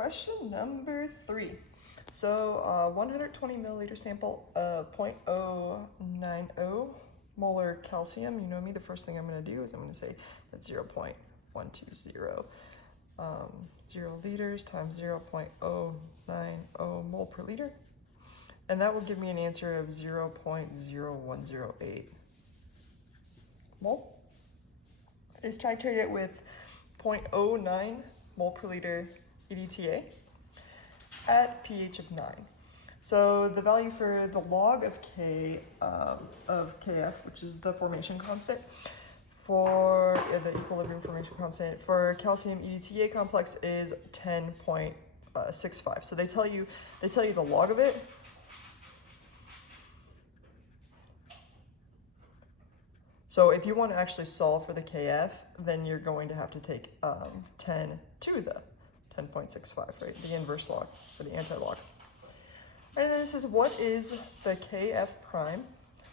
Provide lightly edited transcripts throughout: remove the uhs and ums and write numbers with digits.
question number 3. So 120 milliliter sample of 0.090 molar calcium. You know me, the first thing I'm going to do is I'm going to say that's 0.120. 0 liters times 0.090 mole per liter. And that will give me an answer of 0.0108 mole. It's titrated with 0.09 mole per liter EDTA at pH of 9. So the value for the log of K of Kf, which is the formation constant, for the equilibrium formation constant for calcium EDTA complex is 10.65. So they tell you the log of it. So if you want to actually solve for the Kf, then you're going to have to take 10 to the 10.65, right? The inverse log, or the anti-log. And then it says, what is the Kf prime,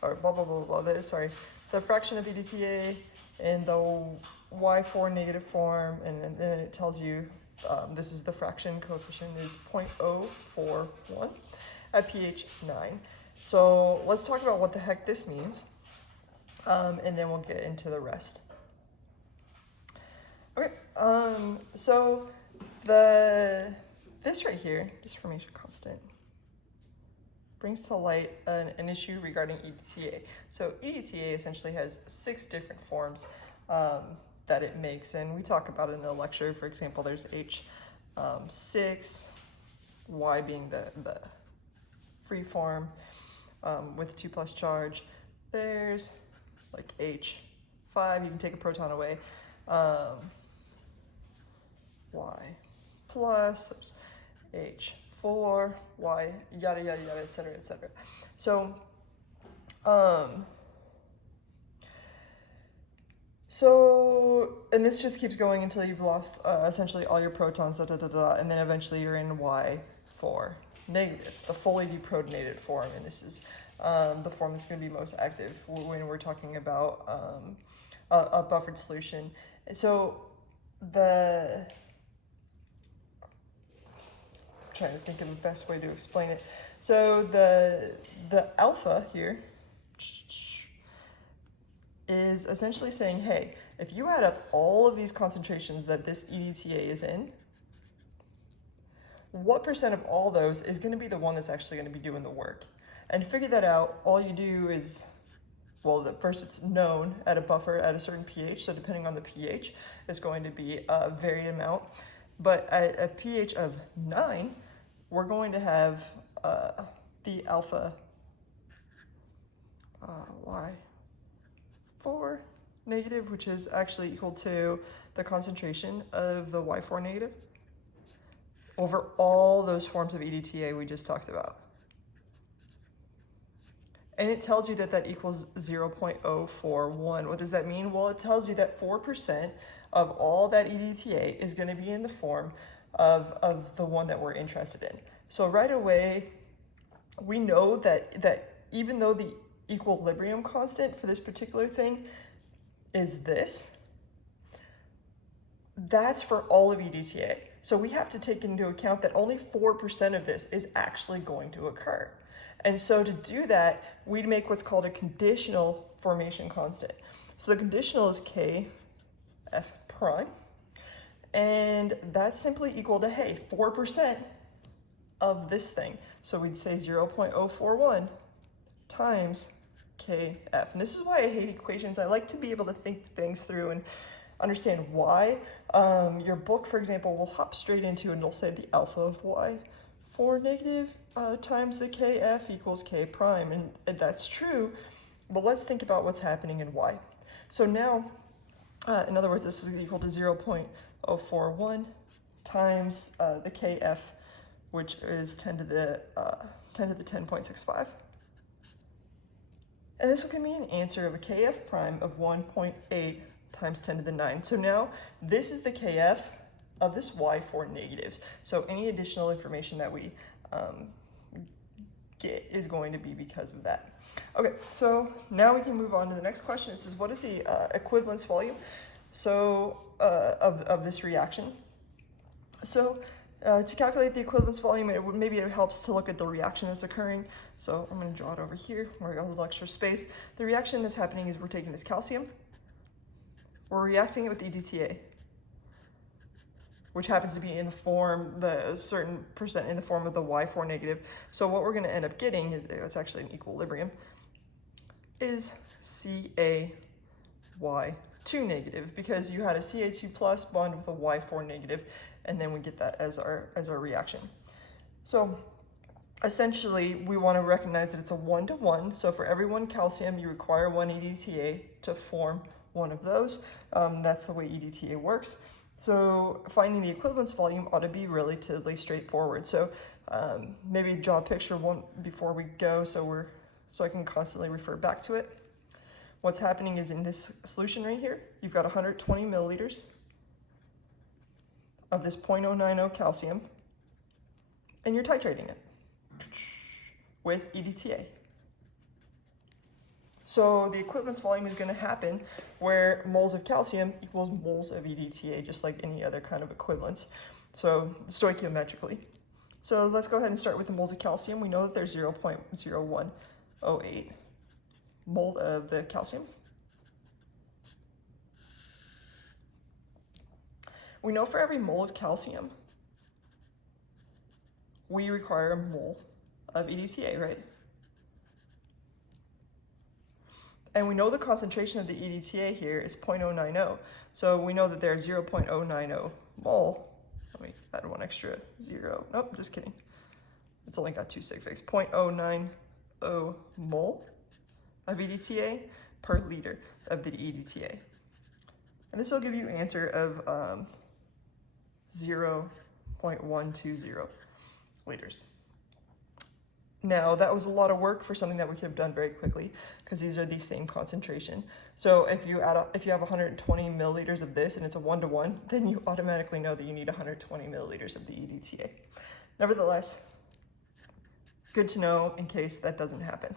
or blah, blah, blah, blah, sorry, the fraction of EDTA in the Y4 negative form, and then it tells you this is the fraction coefficient is 0.041 at pH 9. So let's talk about what the heck this means. And then we'll get into the rest. Okay, so this right here, this formation constant, brings to light an issue regarding EDTA. So EDTA essentially has 6 different forms that it makes, and we talk about it in the lecture. For example, there's H6, Y being the free form with 2+ charge. There's like H5, you can take a proton away. Y plus, there's H4, Y, yada, yada, yada, et cetera, et cetera. So, and this just keeps going until you've lost essentially all your protons, and then eventually you're in Y4 negative, the fully deprotonated form, and this is the form that's going to be most active when we're talking about a buffered solution. So I'm trying to think of the best way to explain it. So the alpha here is essentially saying, hey, if you add up all of these concentrations that this EDTA is in, what percent of all those is going to be the one that's actually going to be doing the work? And to figure that out, all you do is, well, first it's known at a buffer at a certain pH, so depending on the pH, it's going to be a varied amount. But at a pH of 9, we're going to have the alpha Y4 negative, which is actually equal to the concentration of the Y4 negative over all those forms of EDTA we just talked about. And it tells you that that equals 0.041. What does that mean? Well, it tells you that 4% of all that EDTA is going to be in the form of the one that we're interested in. So right away, we know that even though the equilibrium constant for this particular thing is this, that's for all of EDTA. So we have to take into account that only 4% of this is actually going to occur. And so to do that, we'd make what's called a conditional formation constant. So the conditional is Kf prime, and that's simply equal to, hey, 4% of this thing. So we'd say 0.041 times Kf. And this is why I hate equations. I like to be able to think things through and understand why. Your book, for example, will hop straight into and it'll say the alpha of Y4 negative times the Kf equals K prime, and that's true, but let's think about what's happening in Y. So now, in other words, this is equal to 0.041 times the Kf, which is 10 to the 10.65. And this will give me an answer of a Kf prime of 1.8 times 10 to the 9. So now this is the Kf of this Y4 negative. So any additional information that we get is going to be because of that. Okay, so now we can move on to the next question. It says, what is the equivalence volume of this reaction? So To calculate the equivalence volume, maybe it helps to look at the reaction that's occurring. So I'm going to draw it over here where I got a little extra space. The reaction that's happening is we're taking this calcium, we're reacting it with EDTA, which happens to be in the form, a certain percent in the form of the Y4 negative. So what we're going to end up getting is, it's actually an equilibrium, is CaY2 negative, because you had a Ca2 plus bond with a Y4 negative, and then we get that as our reaction. So essentially, we want to recognize that it's a 1-to-1. So for every 1 calcium, you require 1 EDTA to form one of those. That's the way EDTA works. So finding the equivalence volume ought to be relatively straightforward. So maybe draw a picture one before we go, so I can constantly refer back to it. What's happening is in this solution right here, you've got 120 milliliters of this 0.090 calcium, and you're titrating it with EDTA. So the equivalence volume is going to happen where moles of calcium equals moles of EDTA, just like any other kind of equivalence, so stoichiometrically. So let's go ahead and start with the moles of calcium. We know that there's 0.0108 mole of the calcium. We know for every mole of calcium, we require a mole of EDTA, right? And we know the concentration of the EDTA here is 0.090. So we know that there's 0.090 mole. Let me add one extra zero. Nope, just kidding. It's only got 2 sig figs. 0.090 mole of EDTA per liter of the EDTA. And this will give you an answer of 0.120 liters. Now, that was a lot of work for something that we could have done very quickly, because these are the same concentration. So if you have 120 milliliters of this and it's a 1-to-1, then you automatically know that you need 120 milliliters of the EDTA. Nevertheless, good to know in case that doesn't happen.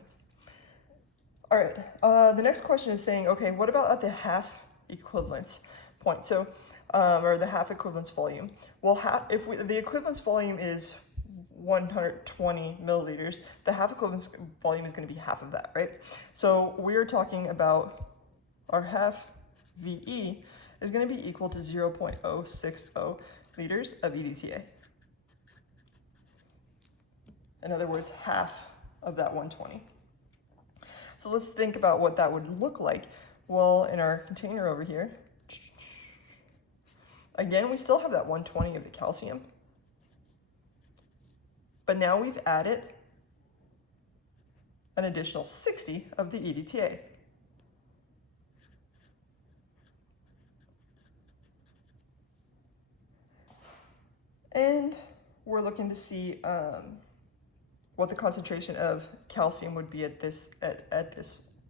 All right, the next question is saying, okay, what about at the half equivalence point? So, or the half equivalence volume. Well, the equivalence volume is 120 milliliters, the half equivalence volume is going to be half of that, right? So we're talking about our half VE is going to be equal to 0.060 liters of EDTA. In other words, half of that 120. So let's think about what that would look like. Well, in our container over here, again, we still have that 120 of the calcium. But now we've added an additional 60 of the EDTA. And we're looking to see what the concentration of calcium would be at this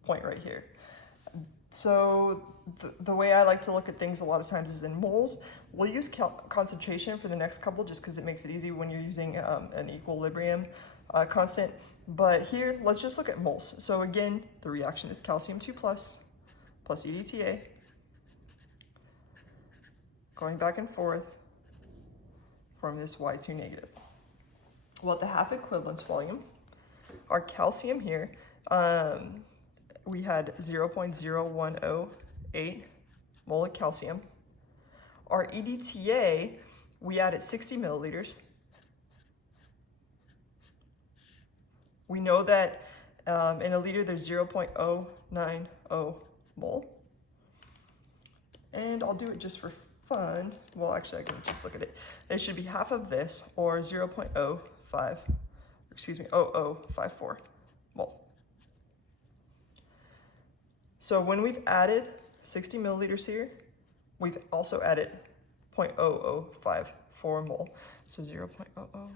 point right here. So the way I like to look at things a lot of times is in moles. We'll use concentration for the next couple just because it makes it easy when you're using an equilibrium constant. But here, let's just look at moles. So again, the reaction is calcium 2 plus EDTA, going back and forth, form this Y2 negative. Well, at the half equivalence volume, our calcium here, we had 0.0108 mole of calcium. Our EDTA, we added 60 milliliters. We know that in a liter there's 0.090 mole. And I'll do it just for fun. Well, actually I can just look at it. It should be half of this, or 0054 mole. So when we've added 60 milliliters here, we've also added 0.0054 mole. So 0.00.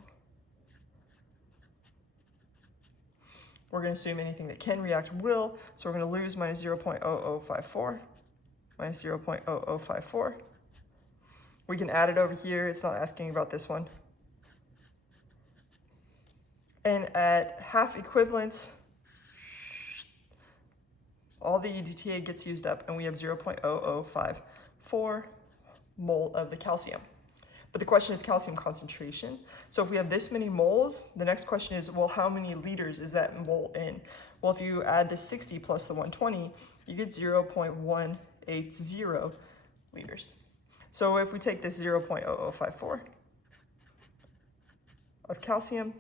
We're going to assume anything that can react will. So we're going to lose minus 0.0054 minus 0.0054. We can add it over here. It's not asking about this one. And at half equivalence, all the EDTA gets used up, and we have 0.0054 mole of the calcium. But the question is calcium concentration. So if we have this many moles, the next question is, well, how many liters is that mole in? Well, if you add the 60 plus the 120, you get 0.180 liters. So if we take this 0.0054 of calcium,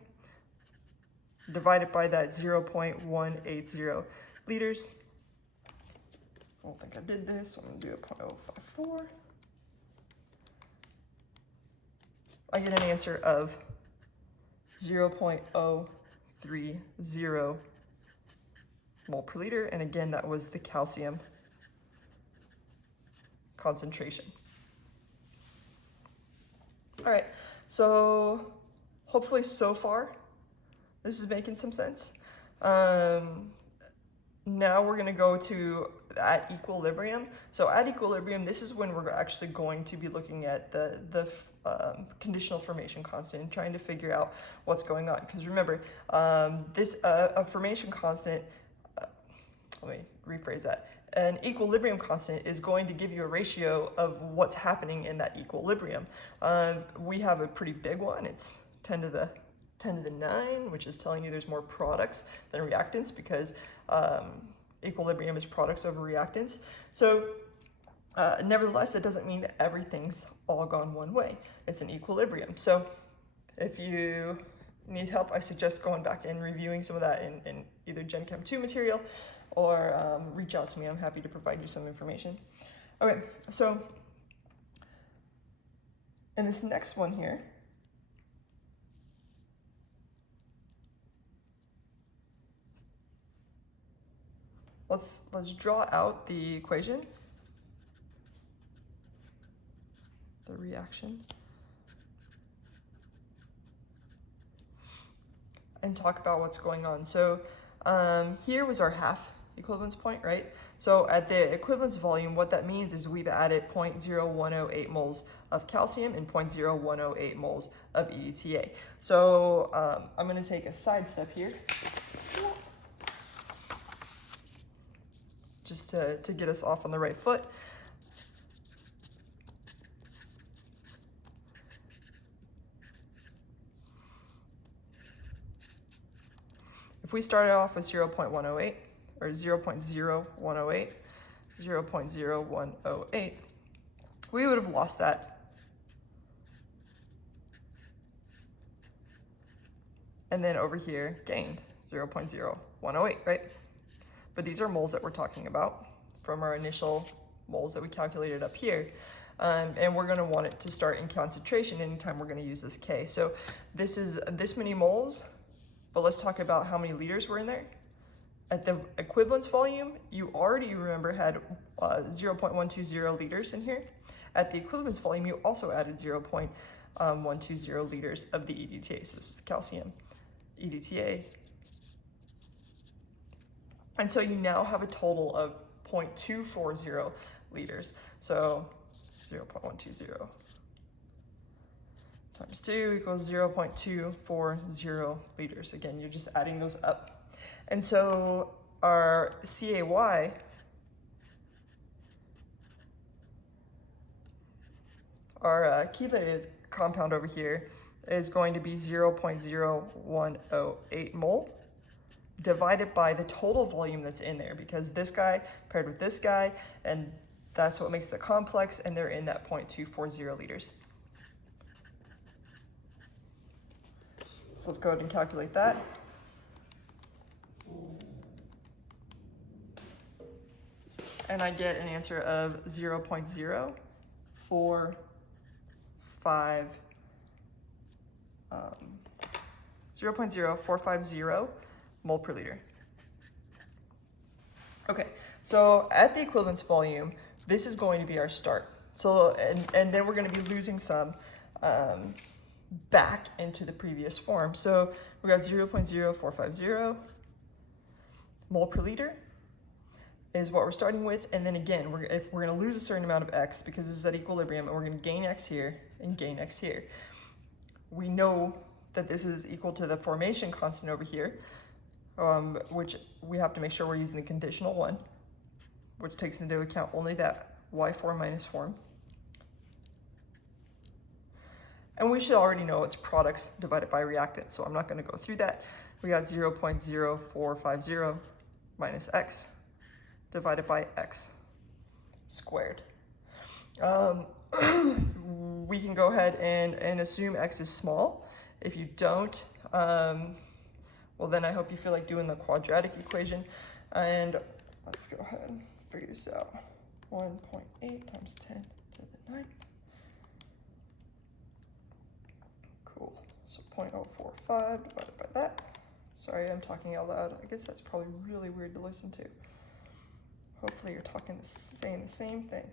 divide it by that 0.180 liters. I don't think I did this, so I'm gonna do a 0.054. I get an answer of 0.030 mole per liter, and again, that was the calcium concentration. All right, so hopefully so far, this is making some sense. Now we're gonna go to at equilibrium. So at equilibrium, this is when we're actually going to be looking at the conditional formation constant and trying to figure out what's going on. Because remember, this a formation constant, let me rephrase that. An equilibrium constant is going to give you a ratio of what's happening in that equilibrium. We have a pretty big one. It's 10 to the 9, which is telling you there's more products than reactants because equilibrium is products over reactants. So nevertheless, that doesn't mean that everything's all gone one way. It's an equilibrium. So if you need help, I suggest going back and reviewing some of that in either Gen Chem 2 material or reach out to me. I'm happy to provide you some information. Okay, so in this next one here, let's draw out the equation, the reaction, and talk about what's going on. So here was our half equivalence point, right? So at the equivalence volume, what that means is we've added 0.0108 moles of calcium and 0.0108 moles of EDTA. So I'm going to take a side step here, just to get us off on the right foot. If we started off with 0.108 or 0.0108, 0.0108, we would have lost that. And then over here, gained 0.0108, right? But these are moles that we're talking about from our initial moles that we calculated up here. And we're gonna want it to start in concentration anytime we're gonna use this K. So this is this many moles, but let's talk about how many liters were in there. At the equivalence volume, you already remember had 0.120 liters in here. At the equivalence volume, you also added 0.120 liters of the EDTA. So this is calcium, EDTA. And so you now have a total of 0.240 liters. So 0.120 times 2 equals 0.240 liters. Again, you're just adding those up. And so our CAY our chelated compound over here is going to be 0.0108 mole divided by the total volume that's in there, because this guy paired with this guy, and that's what makes the complex, and they're in that 0.240 liters. So let's go ahead and calculate that. And I get an answer of 0.0450 mole per liter. Okay, so at the equivalence volume, this is going to be our start. So, and then we're going to be losing some back into the previous form. So we got 0.0450 mole per liter is what we're starting with. And then again, if we're going to lose a certain amount of X, because this is at equilibrium, and we're going to gain X here and gain X here, we know that this is equal to the formation constant over here, which we have to make sure we're using the conditional one, which takes into account only that Y4 minus form. And we should already know it's products divided by reactants, so I'm not going to go through that. We got 0.0450 minus x divided by x squared. We can go ahead and assume x is small. If you don't, well then I hope you feel like doing the quadratic equation. And let's go ahead and figure this out. 1.8 times 10 to the 9. Cool. So 0.045 divided by that. Sorry, I'm talking out loud. I guess that's probably really weird to listen to. Hopefully you're saying the same thing.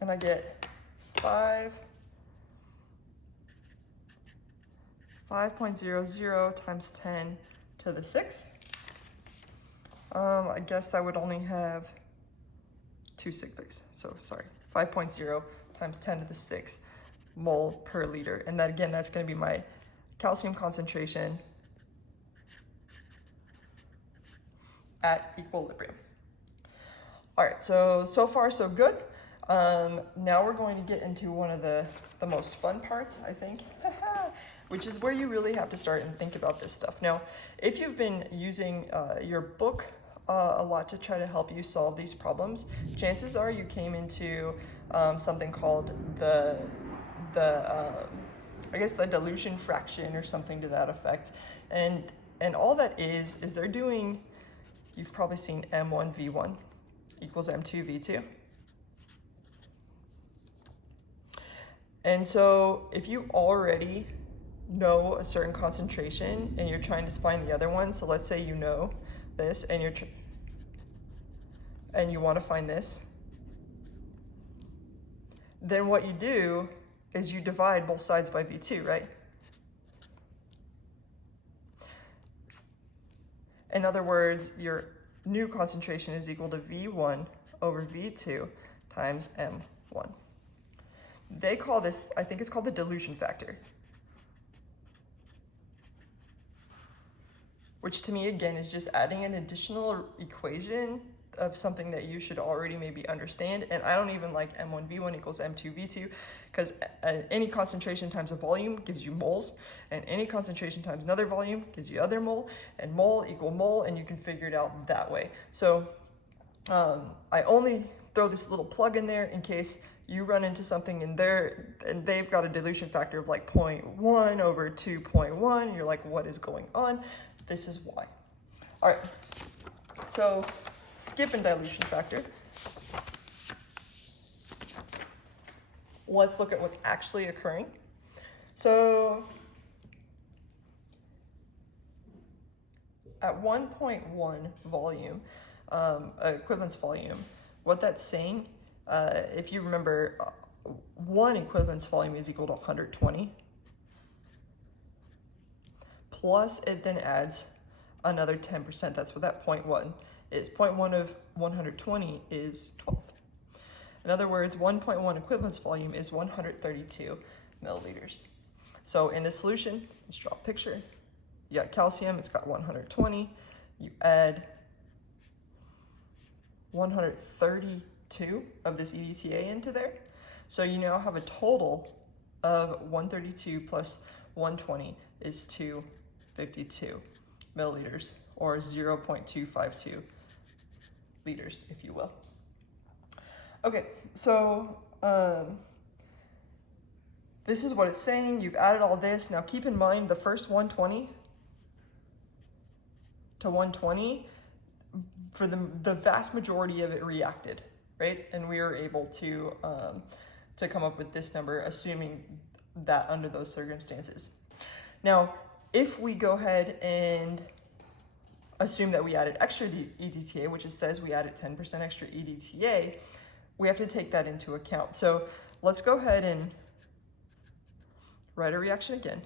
And I get 5.00 times 10 to the 6. I guess I would only have 2 sig figs. So sorry, 5.0 times 10 to the 6 mole per liter. And that again, that's going to be my calcium concentration at equilibrium. All right, so far so good. Now we're going to get into one of the most fun parts, I think, which is where you really have to start and think about this stuff. Now, if you've been using your book a lot to try to help you solve these problems, chances are you came into something called the I guess the dilution fraction or something to that effect. And all that is they're doing, you've probably seen M1V1 equals M2V2. And so if you already know a certain concentration and you're trying to find the other one, so let's say you know this and you want to find this, then what you do is you divide both sides by V2, right? In other words, your new concentration is equal to V1 over V2 times M1. They call this, I think it's called the dilution factor, which to me, again, is just adding an additional equation of something that you should already maybe understand. And I don't even like M1V1 equals M2V2, because any concentration times a volume gives you moles, and any concentration times another volume gives you other mole, and mole equal mole, and you can figure it out that way. So I only throw this little plug in there in case you run into something in there and they've got a dilution factor of like 0.1 over 2.1. You're like, what is going on? This is why. All right, so skipping dilution factor. Let's look at what's actually occurring. So at 1.1 volume, equivalence volume, what that's saying, if you remember, one equivalence volume is equal to 120. Plus it then adds another 10%. That's what that 0.1 is. 0.1 of 120 is 12. In other words, 1.1 equivalence volume is 132 milliliters. So in this solution, let's draw a picture. You got calcium, it's got 120. You add 132 of this EDTA into there. So you now have a total of 132 plus 120 is 252 milliliters, or 0.252 liters, if you will. Okay, so this is what it's saying. You've added all this. Now keep in mind the first 120 to 120, for the vast majority of it reacted, right? And we were able to come up with this number, assuming that under those circumstances. Now, if we go ahead and assume that we added extra EDTA, which it says we added 10% extra EDTA, we have to take that into account. So let's go ahead and write a reaction again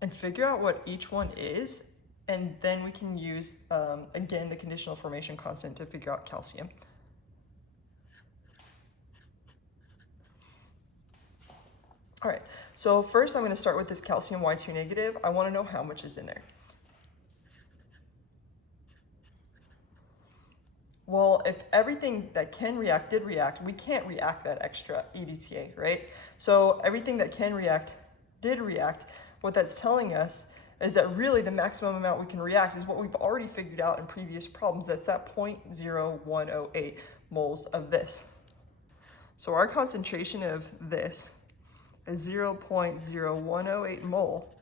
and figure out what each one is, and then we can use, again, the conditional formation constant to figure out calcium. All right, so first I'm going to start with this calcium Y2 negative. I want to know how much is in there. Well, if everything that can react did react, we can't react that extra EDTA, right? So everything that can react did react. What that's telling us is that really the maximum amount we can react is what we've already figured out in previous problems. That's at 0.0108 moles of this. So our concentration of this is 0.0108 mole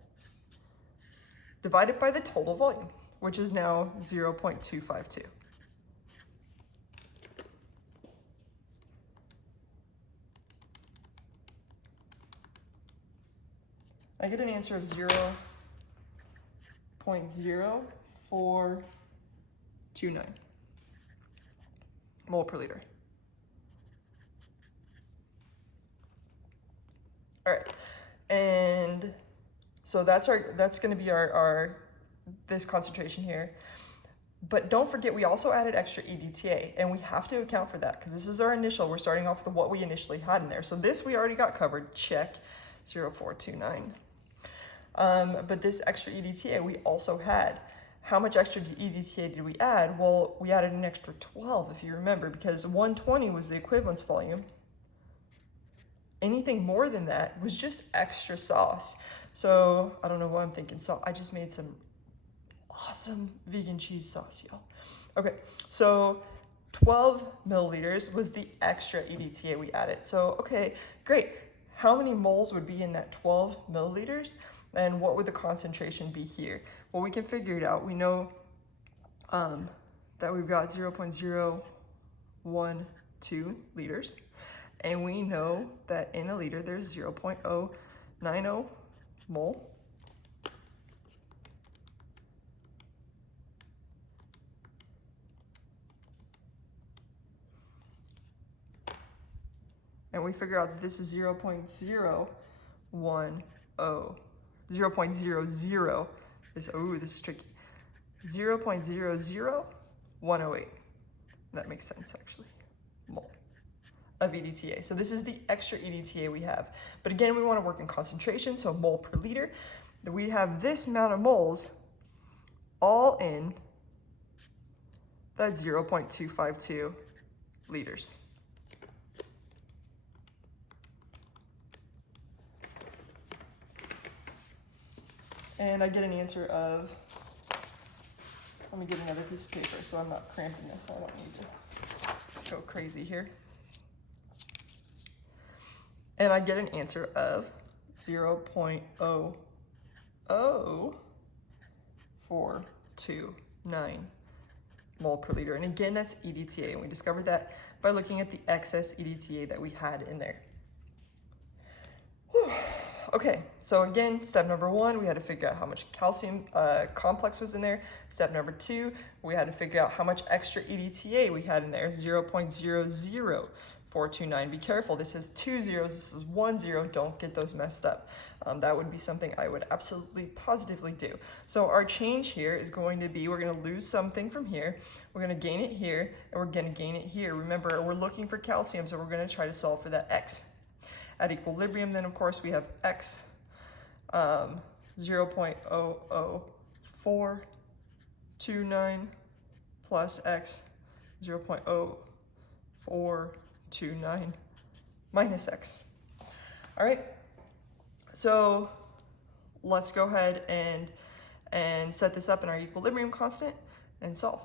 divided by the total volume, which is now 0.252. I get an answer of 0.0429 mole per liter. All right, and so that's going to be our this concentration here. But don't forget, we also added extra EDTA, and we have to account for that because this is our initial. We're starting off with what we initially had in there. So this we already got covered. Check, 0.429. But this extra EDTA we also had. How much extra EDTA did we add? Well, we added an extra 12, if you remember, because 120 was the equivalence volume. Anything more than that was just extra sauce. So I don't know why I'm thinking sauce. I just made some awesome vegan cheese sauce, y'all. Okay, so 12 milliliters was the extra EDTA we added. So, okay, great. How many moles would be in that 12 milliliters? And what would the concentration be here? Well, we can figure it out. We know that we've got 0.012 liters. And we know that in a liter, there's 0.090 mole. And we figure out that this is 0.000. This is tricky. 0.00108. That makes sense, actually. Mole of EDTA. So this is the extra EDTA we have. But again, we want to work in concentration, so mole per liter. We have this amount of moles all in that 0.252 liters. And I get an answer of, let me get another piece of paper so I'm not cramping this. I don't need to go crazy here. And I get an answer of 0.00429 mole per liter. And again, that's EDTA. And we discovered that by looking at the excess EDTA that we had in there. Whew. Okay, so again, step number one, we had to figure out how much calcium complex was in there. Step number two, we had to figure out how much extra EDTA we had in there, 0.00429. Be careful, this has 2 zeros, this is 1 0, don't get those messed up. That would be something I would absolutely positively do. So our change here is going to be, we're gonna lose something from here, we're gonna gain it here, and we're gonna gain it here. Remember, we're looking for calcium, so we're gonna try to solve for that X. At equilibrium, then of course we have X 0.00429 plus X 0.0429 minus X. All right, so let's go ahead and set this up in our equilibrium constant and solve.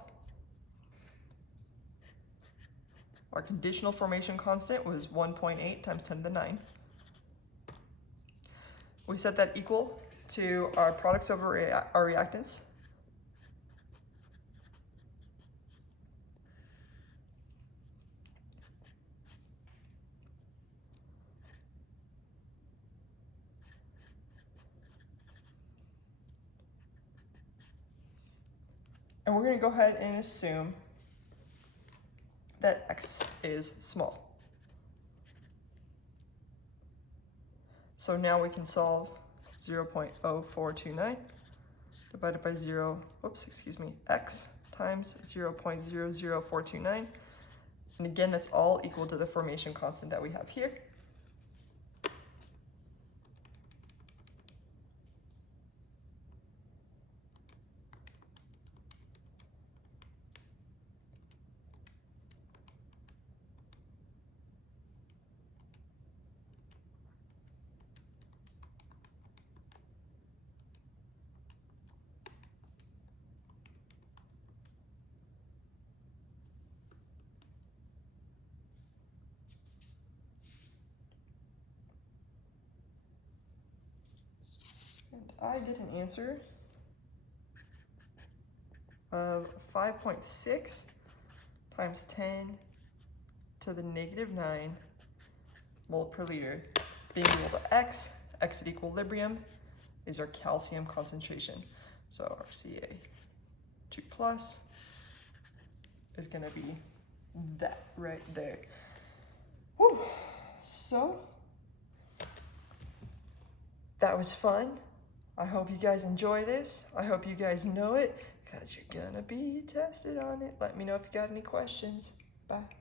Our conditional formation constant was 1.8 times 10 to the 9. We set that equal to our products over our reactants. And we're going to go ahead and assume that X is small. So now we can solve 0.0429 divided by X times 0.00429. And again, that's all equal to the formation constant that we have here. I get an answer of 5.6 times 10 to the negative 9 mole per liter. Being equal to X at equilibrium is our calcium concentration. So our Ca2 plus is gonna be that right there. Woo. So that was fun. I hope you guys enjoy this. I hope you guys know it, because you're gonna be tested on it. Let me know if you got any questions. Bye.